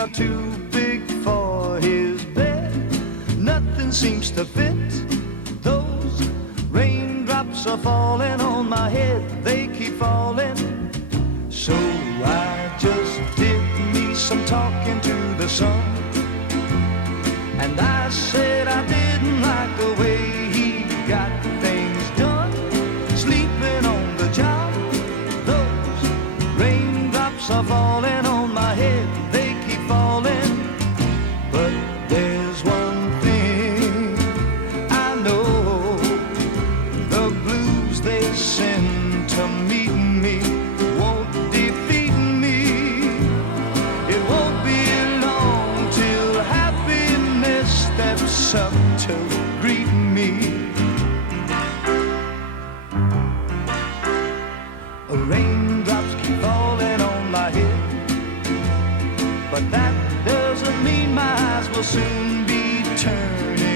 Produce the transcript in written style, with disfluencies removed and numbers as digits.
are too big for his bed. Nothing seems to fit. Those raindrops are falling on my head. They keep falling. So I just did me some talking to the sun, and I said I didn't like the way he got things done, sleeping on the job. Those raindrops are falling on my head. They keep falling. But there's one thing I know, the blues they send to meet me won't defeat me. It won't be long till happiness steps up to greet me. Raindrops keep falling on my head, but that doesn't mean my eyes will soon be turning